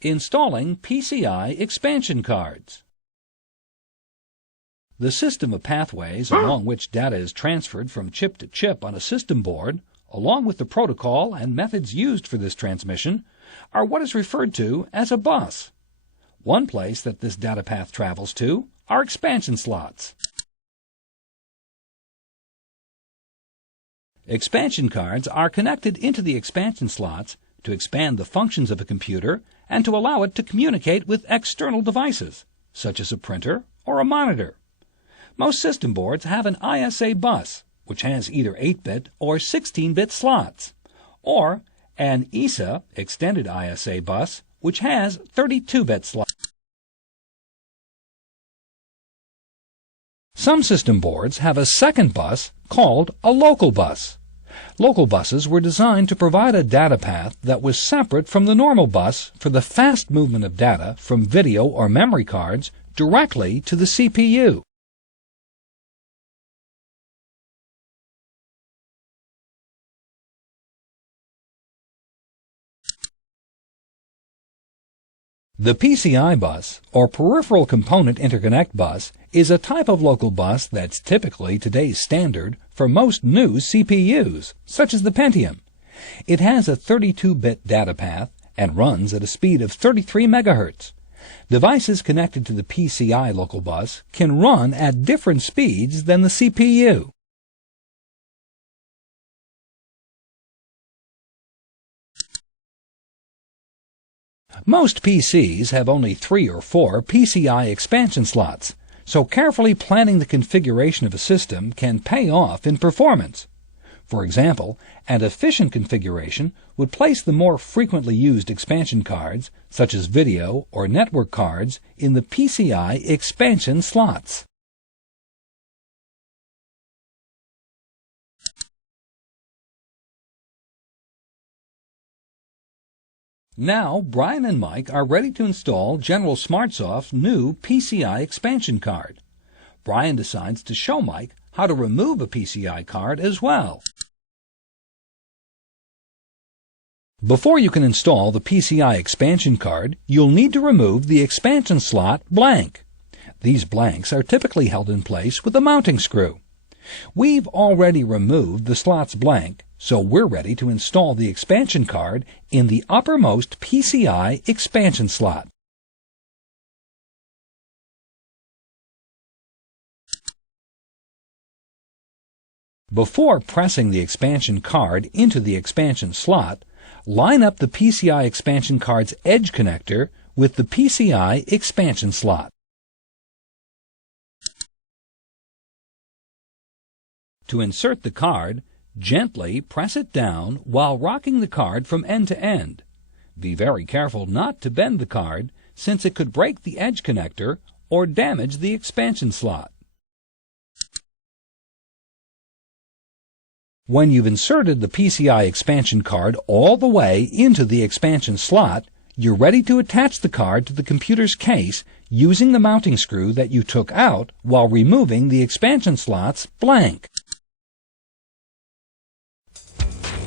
Installing PCI expansion cards. The system of pathways along which data is transferred from chip to chip on a system board, along with the protocol and methods used for this transmission, are what is referred to as a bus. One place that this data path travels to are expansion slots. Expansion cards are connected into the expansion slots to expand the functions of a computer and to allow it to communicate with external devices, such as a printer or a monitor. Most system boards have an ISA bus, which has either 8-bit or 16-bit slots, or an ESA, extended ISA bus, which has 32-bit slots. Some system boards have a second bus called a local bus. Local buses were designed to provide a data path that was separate from the normal bus for the fast movement of data from video or memory cards directly to the CPU. The PCI bus, or Peripheral Component Interconnect bus, is a type of local bus that's typically today's standard for most new CPUs, such as the Pentium. It has a 32-bit data path and runs at a speed of 33 MHz. Devices connected to the PCI local bus can run at different speeds than the CPU. Most PCs have only 3 or 4 PCI expansion slots, so carefully planning the configuration of a system can pay off in performance. For example, an efficient configuration would place the more frequently used expansion cards, such as video or network cards, in the PCI expansion slots. Now, Brian and Mike are ready to install General SmartSoft's new PCI expansion card. Brian decides to show Mike how to remove a PCI card as well. Before you can install the PCI expansion card, you'll need to remove the expansion slot blank. These blanks are typically held in place with a mounting screw. We've already removed the slot's blank, so we're ready to install the expansion card in the uppermost PCI expansion slot. Before pressing the expansion card into the expansion slot, line up the PCI expansion card's edge connector with the PCI expansion slot. To insert the card, gently press it down while rocking the card from end to end. Be very careful not to bend the card, since it could break the edge connector or damage the expansion slot. When you've inserted the PCI expansion card all the way into the expansion slot, you're ready to attach the card to the computer's case using the mounting screw that you took out while removing the expansion slot's blank.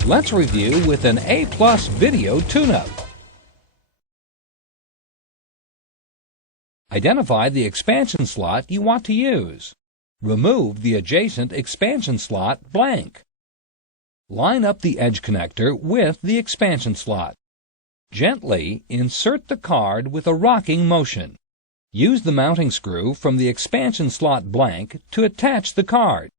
Let's review with an A+ video tune-up. Identify the expansion slot you want to use. Remove the adjacent expansion slot blank. Line up the edge connector with the expansion slot. Gently insert the card with a rocking motion. Use the mounting screw from the expansion slot blank to attach the card.